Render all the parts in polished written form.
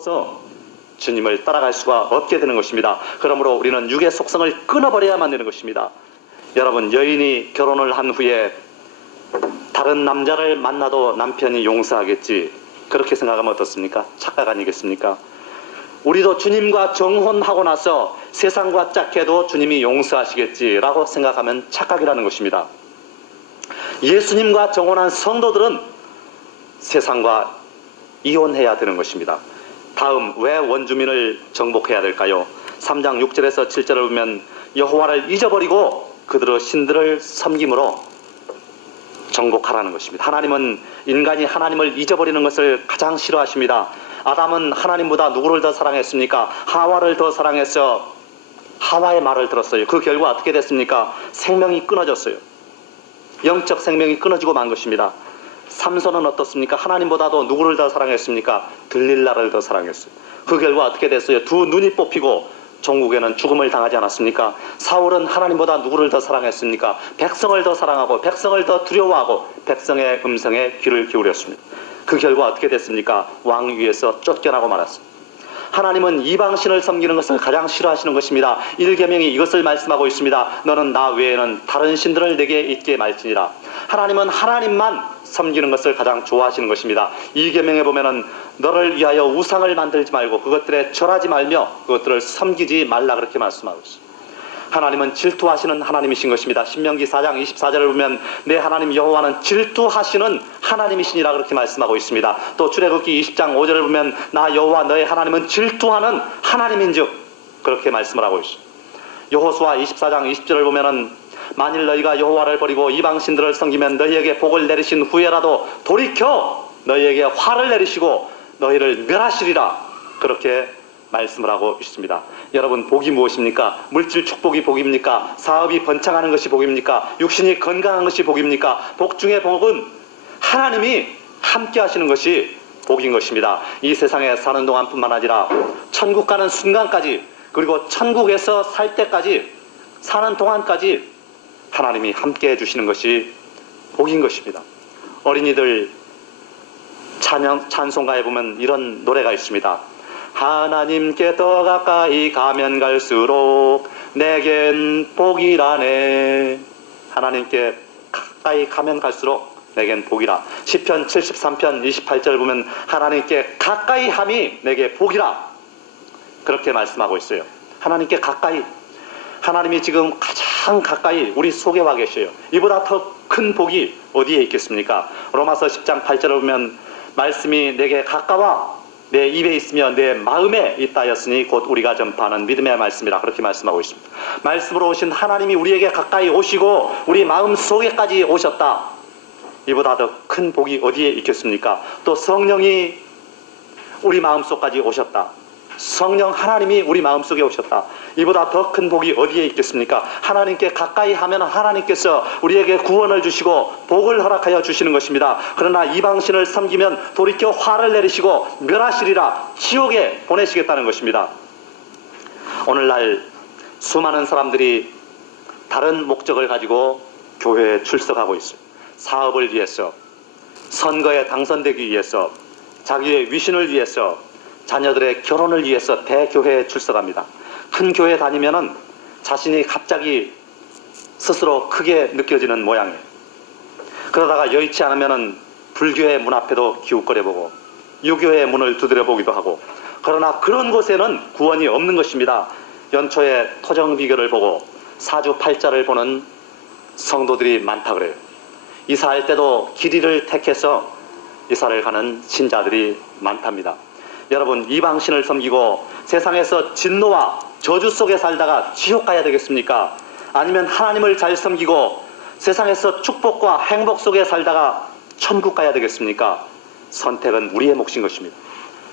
그래서 주님을 따라갈 수가 없게 되는 것입니다. 그러므로 우리는 육의 속성을 끊어버려야만 되는 것입니다. 여러분, 여인이 결혼을 한 후에 다른 남자를 만나도 남편이 용서하겠지, 그렇게 생각하면 어떻습니까? 착각 아니겠습니까? 우리도 주님과 정혼하고 나서 세상과 짝해도 주님이 용서하시겠지라고 생각하면 착각이라는 것입니다. 예수님과 정혼한 성도들은 세상과 이혼해야 되는 것입니다. 다음, 왜 원주민을 정복해야 될까요? 3장 6절에서 7절을 보면 여호와를 잊어버리고 그들의 신들을 섬김으로 정복하라는 것입니다. 하나님은 인간이 하나님을 잊어버리는 것을 가장 싫어하십니다. 아담은 하나님보다 누구를 더 사랑했습니까? 하와를 더 사랑해서 하와의 말을 들었어요. 그 결과 어떻게 됐습니까? 생명이 끊어졌어요. 영적 생명이 끊어지고 만 것입니다. 삼손은 어떻습니까? 하나님보다도 누구를 더 사랑했습니까? 들릴라를 더 사랑했어요. 그 결과 어떻게 됐어요? 두 눈이 뽑히고 종국에는 죽음을 당하지 않았습니까? 사울은 하나님보다 누구를 더 사랑했습니까? 백성을 더 사랑하고 백성을 더 두려워하고 백성의 음성에 귀를 기울였습니다. 그 결과 어떻게 됐습니까? 왕 위에서 쫓겨나고 말았습니다. 하나님은 이방신을 섬기는 것을 가장 싫어하시는 것입니다. 1계명이 이것을 말씀하고 있습니다. 너는 나 외에는 다른 신들을 내게 있게 말지니라. 하나님은 하나님만 섬기는 것을 가장 좋아하시는 것입니다. 2계명에 보면은 너를 위하여 우상을 만들지 말고 그것들에 절하지 말며 그것들을 섬기지 말라, 그렇게 말씀하고 있습니다. 하나님은 질투하시는 하나님이신 것입니다. 신명기 4장 24절을 보면 내 하나님 여호와는 질투하시는 하나님이시니라, 그렇게 말씀하고 있습니다. 또 출애굽기 20장 5절을 보면 나 여호와 너의 하나님은 질투하는 하나님인즉, 그렇게 말씀을 하고 있습니다. 여호수아 24장 20절을 보면은 만일 너희가 여호와를 버리고 이방신들을 섬기면 너희에게 복을 내리신 후에라도 돌이켜 너희에게 화를 내리시고 너희를 멸하시리라, 그렇게 말씀을 하고 있습니다. 여러분, 복이 무엇입니까? 물질 축복이 복입니까? 사업이 번창하는 것이 복입니까? 육신이 건강한 것이 복입니까? 복 중에 복은 하나님이 함께 하시는 것이 복인 것입니다. 이 세상에 사는 동안뿐만 아니라 천국 가는 순간까지, 그리고 천국에서 살 때까지, 사는 동안까지 하나님이 함께 해주시는 것이 복인 것입니다. 어린이들 찬송가에 보면 이런 노래가 있습니다. 하나님께 더 가까이 가면 갈수록 내겐 복이라네. 하나님께 가까이 가면 갈수록 내겐 복이라. 시편 73편 28절 보면 하나님께 가까이 함이 내게 복이라, 그렇게 말씀하고 있어요. 하나님께 가까이, 하나님이 지금 가장 가까이 우리 속에 와 계셔요. 이보다 더 큰 복이 어디에 있겠습니까? 로마서 10장 8절을 보면 말씀이 내게 가까워 내 입에 있으며 내 마음에 있다 하였으니 곧 우리가 전파하는 믿음의 말씀이라, 그렇게 말씀하고 있습니다. 말씀으로 오신 하나님이 우리에게 가까이 오시고 우리 마음 속에까지 오셨다. 이보다 더 큰 복이 어디에 있겠습니까? 또 성령이 우리 마음속까지 오셨다. 성령 하나님이 우리 마음속에 오셨다. 이보다 더 큰 복이 어디에 있겠습니까? 하나님께 가까이 하면 하나님께서 우리에게 구원을 주시고 복을 허락하여 주시는 것입니다. 그러나 이방신을 섬기면 돌이켜 화를 내리시고 멸하시리라, 지옥에 보내시겠다는 것입니다. 오늘날 수많은 사람들이 다른 목적을 가지고 교회에 출석하고 있습니다. 사업을 위해서, 선거에 당선되기 위해서, 자기의 위신을 위해서, 자녀들의 결혼을 위해서 대교회에 출석합니다. 큰 교회 다니면은 자신이 갑자기 스스로 크게 느껴지는 모양이에요. 그러다가 여의치 않으면은 불교의 문 앞에도 기웃거려보고 유교의 문을 두드려보기도 하고, 그러나 그런 곳에는 구원이 없는 것입니다. 연초에 토정비결을 보고 사주팔자를 보는 성도들이 많다 그래요. 이사할 때도 길이를 택해서 이사를 가는 신자들이 많답니다. 여러분, 이방신을 섬기고 세상에서 진노와 저주 속에 살다가 지옥 가야 되겠습니까? 아니면 하나님을 잘 섬기고 세상에서 축복과 행복 속에 살다가 천국 가야 되겠습니까? 선택은 우리의 몫인 것입니다.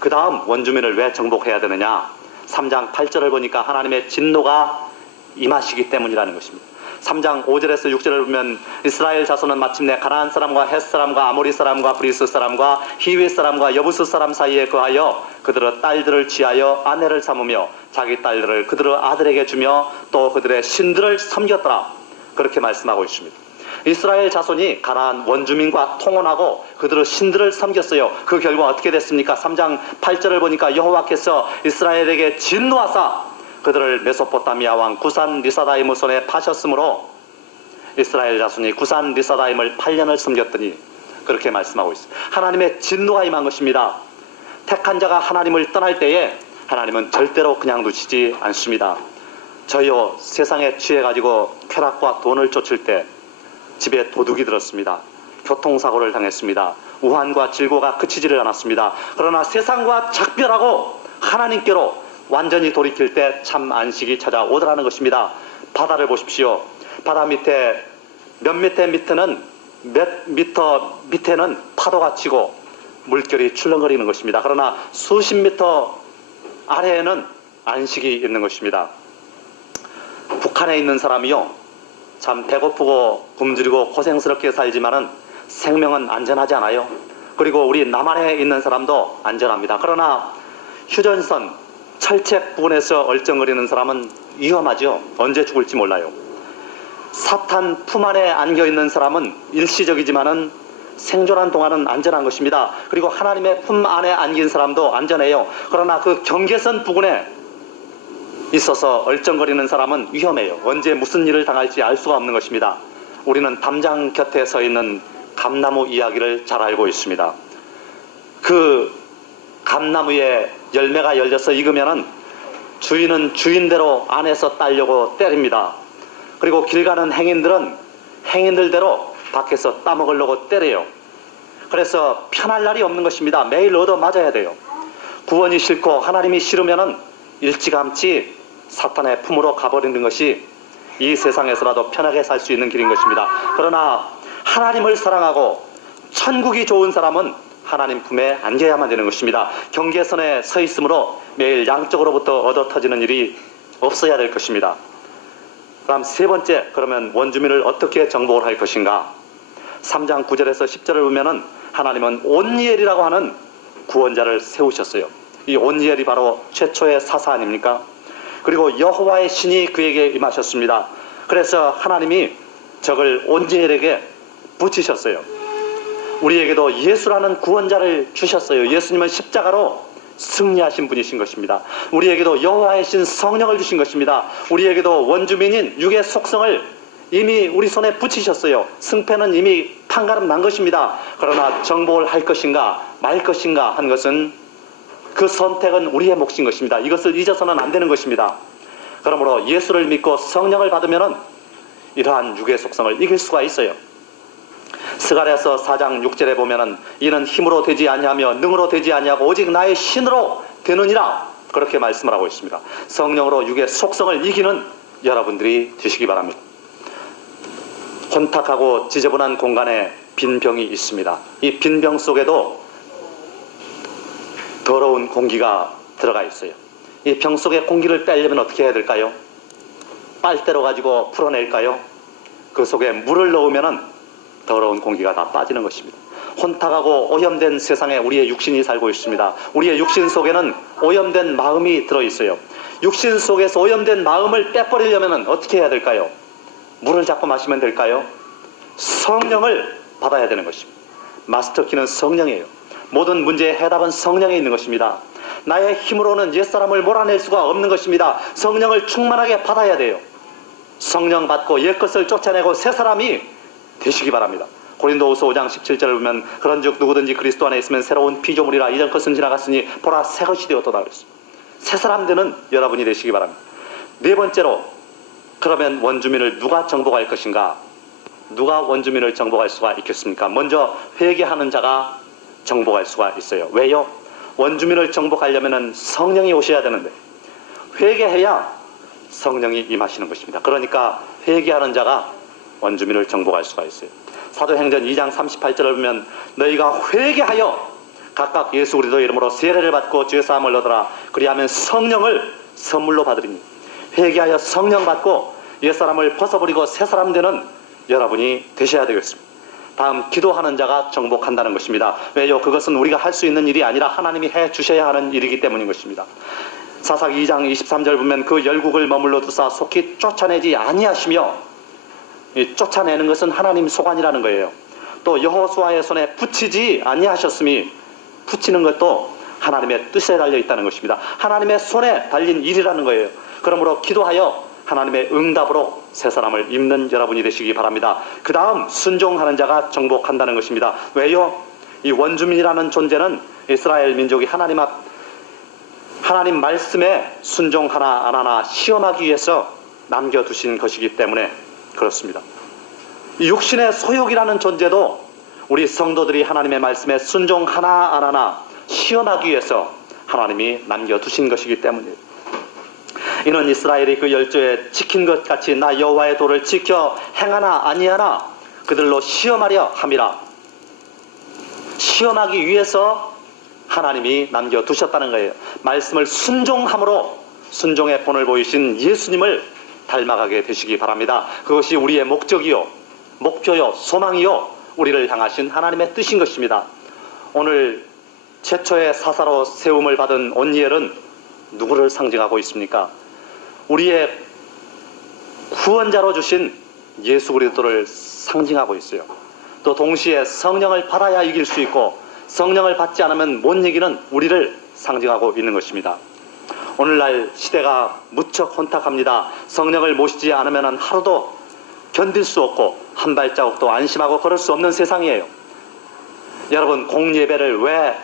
그 다음, 원주민을 왜 정복해야 되느냐? 3장 8절을 보니까 하나님의 진노가 임하시기 때문이라는 것입니다. 3장 5절에서 6절을 보면 이스라엘 자손은 마침내 가나안 사람과 헷 사람과 아모리 사람과 브리스 사람과 히위 사람과 여부스 사람 사이에 거하여 그들의 딸들을 취하여 아내를 삼으며 자기 딸들을 그들의 아들에게 주며 또 그들의 신들을 섬겼더라, 그렇게 말씀하고 있습니다. 이스라엘 자손이 가나안 원주민과 통혼하고 그들의 신들을 섬겼어요. 그 결과 어떻게 됐습니까? 3장 8절을 보니까 여호와께서 이스라엘에게 진노하사 그들을 메소포타미아 왕 구산 리사다임의 손에 파셨으므로 이스라엘 자손이 구산 리사다임을 8년을 섬겼더니, 그렇게 말씀하고 있어요. 하나님의 진노가 임한 것입니다. 택한 자가 하나님을 떠날 때에 하나님은 절대로 그냥 두시지 않습니다. 저희요, 세상에 취해가지고 쾌락과 돈을 쫓을 때 집에 도둑이 들었습니다. 교통사고를 당했습니다. 우환과 질고가 그치지를 않았습니다. 그러나 세상과 작별하고 하나님께로 완전히 돌이킬 때 참 안식이 찾아오더라는 것입니다. 바다를 보십시오. 바다 밑에 몇 미터 밑에는 파도가 치고 물결이 출렁거리는 것입니다. 그러나 수십 미터 아래에는 안식이 있는 것입니다. 북한에 있는 사람이요, 참 배고프고 굶주리고 고생스럽게 살지만은 생명은 안전하지 않아요. 그리고 우리 남한에 있는 사람도 안전합니다. 그러나 휴전선, 철책 부근에서 얼쩡거리는 사람은 위험하죠. 언제 죽을지 몰라요. 사탄 품 안에 안겨있는 사람은 일시적이지만은 생존한 동안은 안전한 것입니다. 그리고 하나님의 품 안에 안긴 사람도 안전해요. 그러나 그 경계선 부근에 있어서 얼쩡거리는 사람은 위험해요. 언제 무슨 일을 당할지 알 수가 없는 것입니다. 우리는 담장 곁에 서 있는 감나무 이야기를 잘 알고 있습니다. 그 감나무에 열매가 열려서 익으면은 주인은 주인대로 안에서 따려고 때립니다. 그리고 길 가는 행인들은 행인들대로 밖에서 따먹으려고 때려요. 그래서 편할 날이 없는 것입니다. 매일 얻어 맞아야 돼요. 구원이 싫고 하나님이 싫으면은 일찌감치 사탄의 품으로 가버리는 것이 이 세상에서라도 편하게 살 수 있는 길인 것입니다. 그러나 하나님을 사랑하고 천국이 좋은 사람은 하나님 품에 안겨야만 되는 것입니다. 경계선에 서 있으므로 매일 양쪽으로부터 얻어 터지는 일이 없어야 될 것입니다. 다음 세 번째, 그러면 원주민을 어떻게 정복을 할 것인가? 3장 9절에서 10절을 보면은 하나님은 온니엘이라고 하는 구원자를 세우셨어요. 이 온니엘이 바로 최초의 사사 아닙니까? 그리고 여호와의 신이 그에게 임하셨습니다. 그래서 하나님이 적을 온니엘에게 붙이셨어요. 우리에게도 예수라는 구원자를 주셨어요. 예수님은 십자가로 승리하신 분이신 것입니다. 우리에게도 여호와의 신 성령을 주신 것입니다. 우리에게도 원주민인 육의 속성을 이미 우리 손에 붙이셨어요. 승패는 이미 판가름 난 것입니다. 그러나 정복을 할 것인가 말 것인가 한 것은, 그 선택은 우리의 몫인 것입니다. 이것을 잊어서는 안 되는 것입니다. 그러므로 예수를 믿고 성령을 받으면 이러한 육의 속성을 이길 수가 있어요. 스가랴서 4장 6절에 보면은 이는 힘으로 되지 아니하며 능으로 되지 아니하고 오직 나의 신으로 되느니라, 그렇게 말씀을 하고 있습니다. 성령으로 육의 속성을 이기는 여러분들이 되시기 바랍니다. 혼탁하고 지저분한 공간에 빈 병이 있습니다. 이 빈 병 속에도 더러운 공기가 들어가 있어요. 이 병 속에 공기를 빼려면 어떻게 해야 될까요? 빨대로 가지고 풀어낼까요? 그 속에 물을 넣으면은 더러운 공기가 다 빠지는 것입니다. 혼탁하고 오염된 세상에 우리의 육신이 살고 있습니다. 우리의 육신 속에는 오염된 마음이 들어있어요. 육신 속에서 오염된 마음을 빼버리려면 어떻게 해야 될까요? 물을 자꾸 마시면 될까요? 성령을 받아야 되는 것입니다. 마스터키는 성령이에요. 모든 문제의 해답은 성령에 있는 것입니다. 나의 힘으로는 옛사람을 몰아낼 수가 없는 것입니다. 성령을 충만하게 받아야 돼요. 성령 받고 옛것을 쫓아내고 새 사람이 되시기 바랍니다. 고린도후서 5장 17절을 보면 그런즉 누구든지 그리스도 안에 있으면 새로운 피조물이라 이전 것은 지나갔으니 보라 새 것이 되었도다 그랬습니다. 새 사람 되는 여러분이 되시기 바랍니다. 네 번째로, 그러면 원주민을 누가 정복할 것인가? 누가 원주민을 정복할 수가 있겠습니까? 먼저 회개하는 자가 정복할 수가 있어요. 왜요? 원주민을 정복하려면 성령이 오셔야 되는데 회개해야 성령이 임하시는 것입니다. 그러니까 회개하는 자가 원주민을 정복할 수가 있어요. 사도행전 2장 38절을 보면 너희가 회개하여 각각 예수 그리스도 이름으로 세례를 받고 죄사함을 얻으라. 그리하면 성령을 선물로 받으리니. 회개하여 성령 받고 옛사람을 벗어버리고 새사람 되는 여러분이 되셔야 되겠습니다. 다음, 기도하는 자가 정복한다는 것입니다. 왜요? 그것은 우리가 할 수 있는 일이 아니라 하나님이 해주셔야 하는 일이기 때문인 것입니다. 사사기 2장 23절 보면 그 열국을 머물러 두사 속히 쫓아내지 아니하시며 쫓아내는 것은 하나님 소관이라는 거예요. 또 여호수아의 손에 붙이지 아니하셨음이 붙이는 것도 하나님의 뜻에 달려 있다는 것입니다. 하나님의 손에 달린 일이라는 거예요. 그러므로 기도하여 하나님의 응답으로 새 사람을 입는 여러분이 되시기 바랍니다. 그 다음 순종하는 자가 정복한다는 것입니다. 왜요? 이 원주민이라는 존재는 이스라엘 민족이 하나님 말씀에 순종하나 안 하나 시험하기 위해서 남겨두신 것이기 때문에 그렇습니다. 이 육신의 소욕이라는 존재도 우리 성도들이 하나님의 말씀에 순종하나 안 하나 시험하기 위해서 하나님이 남겨두신 것이기 때문이에요. 이는 이스라엘이 그 열조에 지킨 것 같이 나 여호와의 도를 지켜 행하나 아니하나 그들로 시험하려 함이라. 시험하기 위해서 하나님이 남겨두셨다는 거예요. 말씀을 순종함으로 순종의 본을 보이신 예수님을 닮아가게 되시기 바랍니다. 그것이 우리의 목적이요, 목표요, 소망이요, 우리를 향하신 하나님의 뜻인 것입니다. 오늘 최초의 사사로 세움을 받은 온니엘은 누구를 상징하고 있습니까? 우리의 구원자로 주신 예수 그리스도를 상징하고 있어요. 또 동시에 성령을 받아야 이길 수 있고 성령을 받지 않으면 못 이기는 우리를 상징하고 있는 것입니다. 오늘날 시대가 무척 혼탁합니다. 성령을 모시지 않으면 하루도 견딜 수 없고 한 발자국도 안심하고 걸을 수 없는 세상이에요. 여러분, 공예배를 왜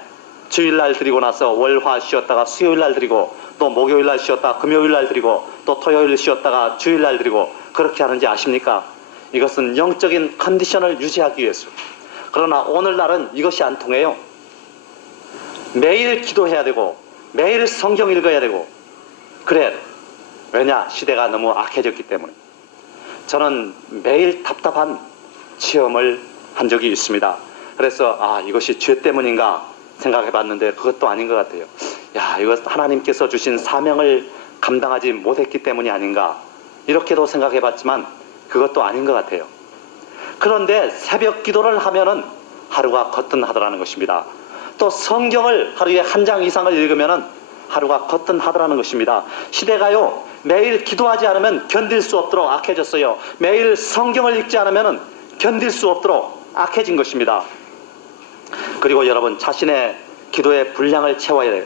주일날 드리고 나서 월화 쉬었다가 수요일날 드리고 또 목요일날 쉬었다가 금요일날 드리고 또 토요일 쉬었다가 주일날 드리고 그렇게 하는지 아십니까? 이것은 영적인 컨디션을 유지하기 위해서. 그러나 오늘날은 이것이 안 통해요. 매일 기도해야 되고 매일 성경 읽어야 되고 그래. 왜냐? 시대가 너무 악해졌기 때문에. 저는 매일 답답한 체험을 한 적이 있습니다. 그래서 이것이 죄 때문인가 생각해 봤는데 그것도 아닌 것 같아요. 이것 하나님께서 주신 사명을 감당하지 못했기 때문이 아닌가 이렇게도 생각해 봤지만 그것도 아닌 것 같아요. 그런데 새벽 기도를 하면은 하루가 거뜬하더라는 것입니다. 또 성경을 하루에 한 장 이상을 읽으면은 하루가 거뜬하더라는 것입니다. 시대가요, 매일 기도하지 않으면 견딜 수 없도록 악해졌어요. 매일 성경을 읽지 않으면 견딜 수 없도록 악해진 것입니다. 그리고 여러분, 자신의 기도의 분량을 채워야 돼요.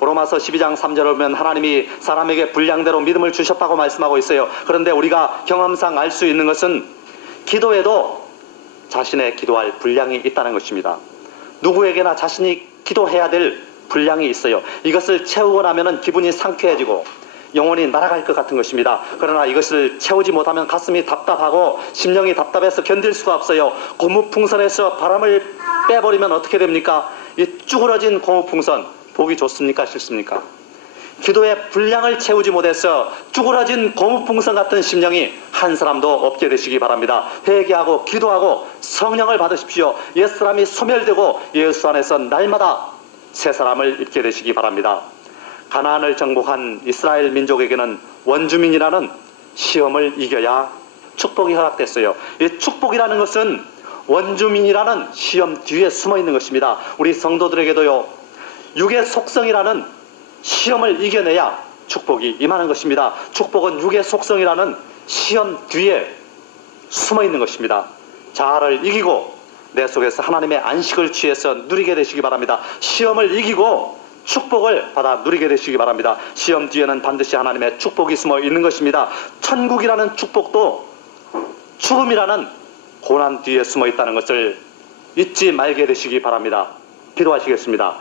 로마서 12장 3절을 보면 하나님이 사람에게 분량대로 믿음을 주셨다고 말씀하고 있어요. 그런데 우리가 경험상 알 수 있는 것은 기도에도 자신의 기도할 분량이 있다는 것입니다. 누구에게나 자신이 기도해야 될 분량이 있어요. 이것을 채우고 나면 기분이 상쾌해지고 영혼이 날아갈 것 같은 것입니다. 그러나 이것을 채우지 못하면 가슴이 답답하고 심령이 답답해서 견딜 수가 없어요. 고무풍선에서 바람을 빼버리면 어떻게 됩니까? 이 쭈그러진 고무풍선 보기 좋습니까? 싫습니까? 기도의 분량을 채우지 못해서 쭈그러진 고무풍선 같은 심령이 한 사람도 없게 되시기 바랍니다. 회개하고 기도하고 성령을 받으십시오. 옛사람이 소멸되고 예수 안에서 날마다 새 사람을 입게 되시기 바랍니다. 가나안을 정복한 이스라엘 민족에게는 원주민이라는 시험을 이겨야 축복이 허락됐어요. 이 축복이라는 것은 원주민이라는 시험 뒤에 숨어 있는 것입니다. 우리 성도들에게도요, 육의 속성이라는 시험을 이겨내야 축복이 임하는 것입니다. 축복은 육의 속성이라는 시험 뒤에 숨어 있는 것입니다. 자아를 이기고 내 속에서 하나님의 안식을 취해서 누리게 되시기 바랍니다. 시험을 이기고 축복을 받아 누리게 되시기 바랍니다. 시험 뒤에는 반드시 하나님의 축복이 숨어 있는 것입니다. 천국이라는 축복도 죽음이라는 고난 뒤에 숨어 있다는 것을 잊지 말게 되시기 바랍니다. 기도하시겠습니다.